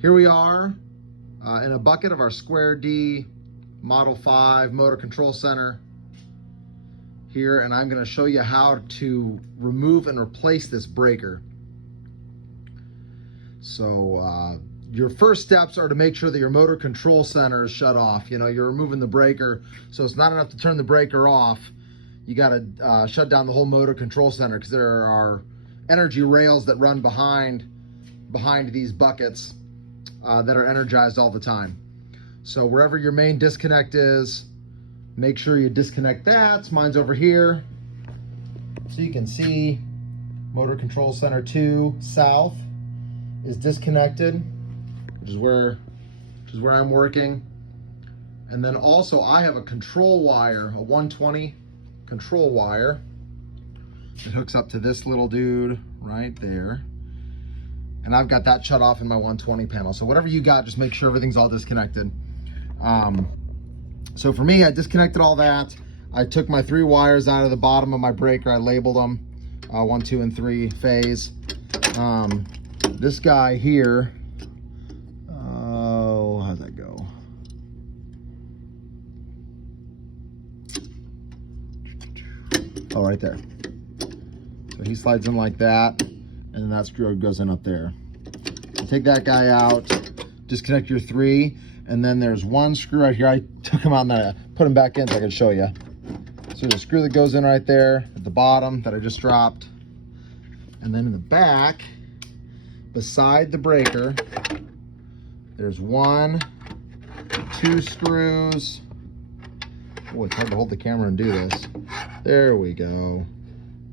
Here we are in a bucket of our Square D Model 5 Motor Control Center here, and I'm going to show you how to remove and replace this breaker. So your first steps are to make sure that your motor control center is shut off. You know, you're removing the breaker, so it's not enough to turn the breaker off. You got to shut down the whole motor control center, because there are energy rails that run behind these buckets that are energized all the time. So wherever your main disconnect is, make sure you disconnect that. Mine's over here. So you can see motor control center 2 south is disconnected, which is where I'm working. And then also I have a control wire, a 120 control wire. It hooks up to this little dude right there. And I've got that shut off in my 120 panel. So whatever you got, just make sure everything's all disconnected. So for me, I disconnected all that. I took my 3 wires out of the bottom of my breaker. I labeled them 1, 2, and 3 phase. This guy here, how'd that go? Oh, right there. So he slides in like that, and then that screw goes in up there. So take that guy out, disconnect your 3, and then there's one screw right here. I took him out and I put him back in so I can show you. So there's a screw that goes in right there at the bottom that I just dropped. And then in the back, beside the breaker, there's 1, 2 screws. Oh, it's hard to hold the camera and do this. There we go.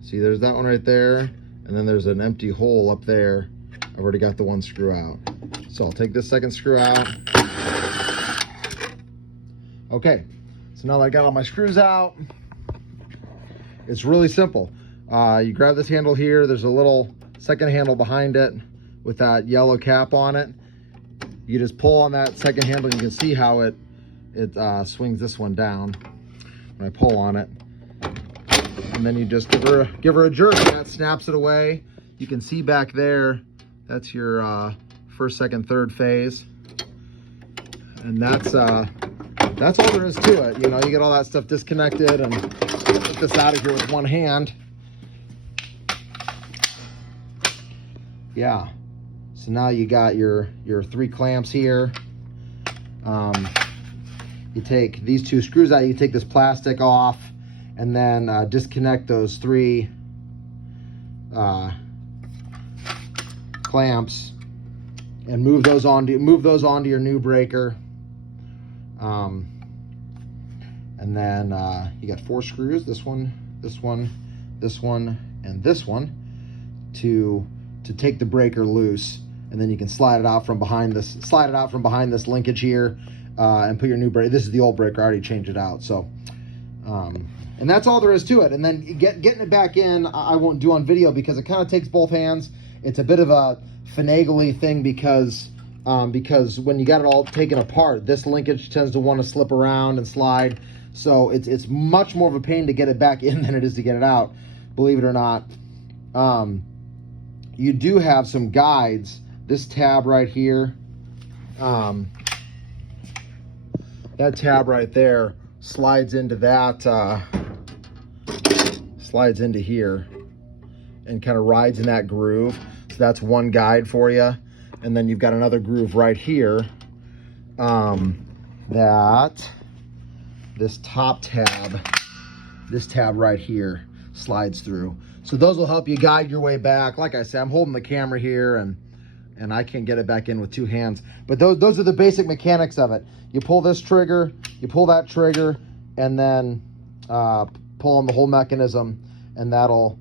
See, there's that one right there, and then there's an empty hole up there. I've already got the 1 screw out. So I'll take this second screw out. Okay, so now that I got all my screws out, it's really simple. You grab this handle here, there's a little second handle behind it with that yellow cap on it. You just pull on that second handle, and you can see how it swings this one down when I pull on it. And then you just give her a jerk, and that snaps it away. You can see back there, that's your first, second, third phase. And that's all there is to it. You know, you get all that stuff disconnected, and get this out of here with one hand. Yeah. So now you got your 3 clamps here. You take these 2 screws out, you take this plastic off, and then disconnect those 3 clamps and move those onto your new breaker. And then you got 4 screws, this one, this one, this one, and this one, to take the breaker loose. And then you can slide it out from behind this linkage here, and put your new breaker. This is the old breaker, I already changed it out. So and that's all there is to it. And then getting it back in, I won't do on video because it kind of takes both hands. It's a bit of a finagly thing because when you got it all taken apart, this linkage tends to want to slip around and slide. So it's much more of a pain to get it back in than it is to get it out, believe it or not. You do have some guides. This tab right here, that tab right there slides into that, slides into here and kind of rides in that groove. So that's one guide for you. And then you've got another groove right here, that this top tab, this tab right here slides through. So those will help you guide your way back. Like I said, I'm holding the camera here, and I can't get it back in with 2 hands. But those are the basic mechanics of it. You pull this trigger, you pull that trigger, and then pull on the whole mechanism, and that'll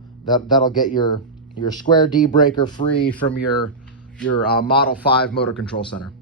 get your Square D breaker free from your Model 5 Motor Control Center.